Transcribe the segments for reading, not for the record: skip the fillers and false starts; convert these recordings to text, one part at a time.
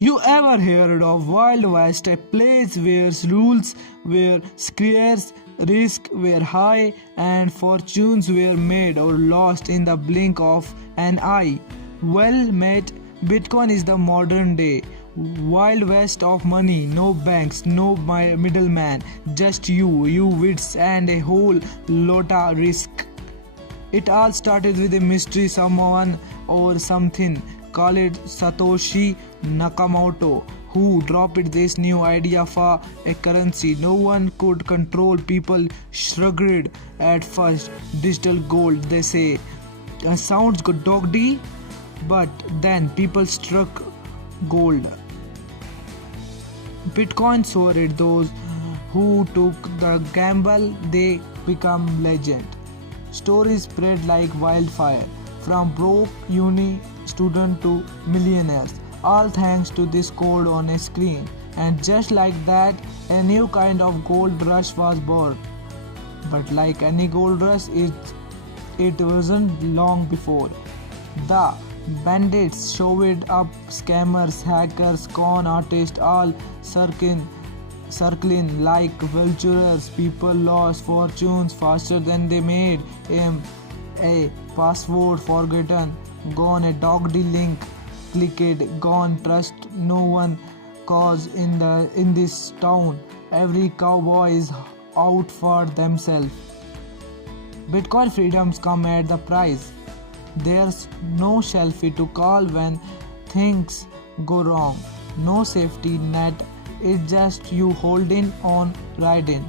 You ever heard of Wild West, a place where rules were scarce, risks were high, and fortunes were made or lost in the blink of an eye? Well, mate, Bitcoin is the modern day Wild West of money. No banks, no middleman, just you wits, and a whole lot of risk. It all started with a mystery someone or something called Satoshi Nakamoto who dropped this new idea for a currency no one could control. People shrugged at first. Digital gold, they say. Sounds good, dog D. But then people struck gold. Bitcoin soared. Those who took the gamble, they become legend. Stories spread like wildfire, from broke uni student to millionaires, all thanks to this code on a screen. And just like that, a new kind of gold rush was born. But like any gold rush, it wasn't long before. The bandits showed up, scammers, hackers, con artists, all circling like vultures. People lost fortunes faster than they made them. A password forgotten, gone. A dog link clicked, gone. Trust no one, cause in this town every cowboy is out for themselves. Bitcoin freedoms come at the price. There's no shelfie to call when things go wrong. No safety net. It's just you holding on, riding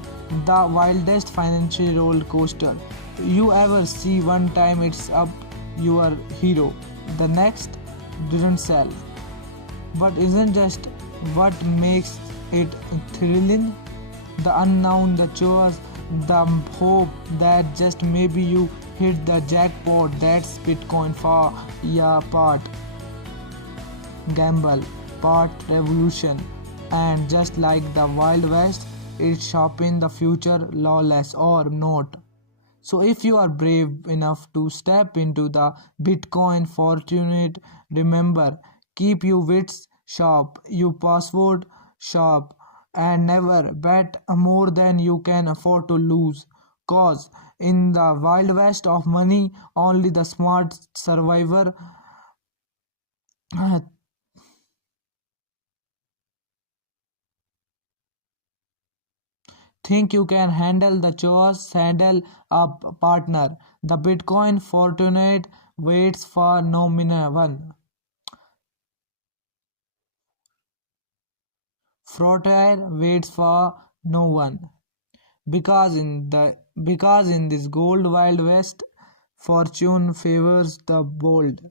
the wildest financial roller coaster. You ever see one time it's up, you are hero. The next didn't sell. But isn't just what makes it thrilling? The unknown, the chores, the hope that just maybe you hit the jackpot. That's Bitcoin for ya, part gamble, part revolution, and just like the Wild West, it's shaping the future, lawless or not. So if you are brave enough to step into the Bitcoin fortunate, remember, keep your wits sharp, your password sharp, and never bet more than you can afford to lose. Cause in the wild west of money, only the smart survivor think you can handle the chores. Saddle up, partner. The Bitcoin fortunate waits for no one. Frontier waits for no one. Because in this gold wild west, fortune favors the bold.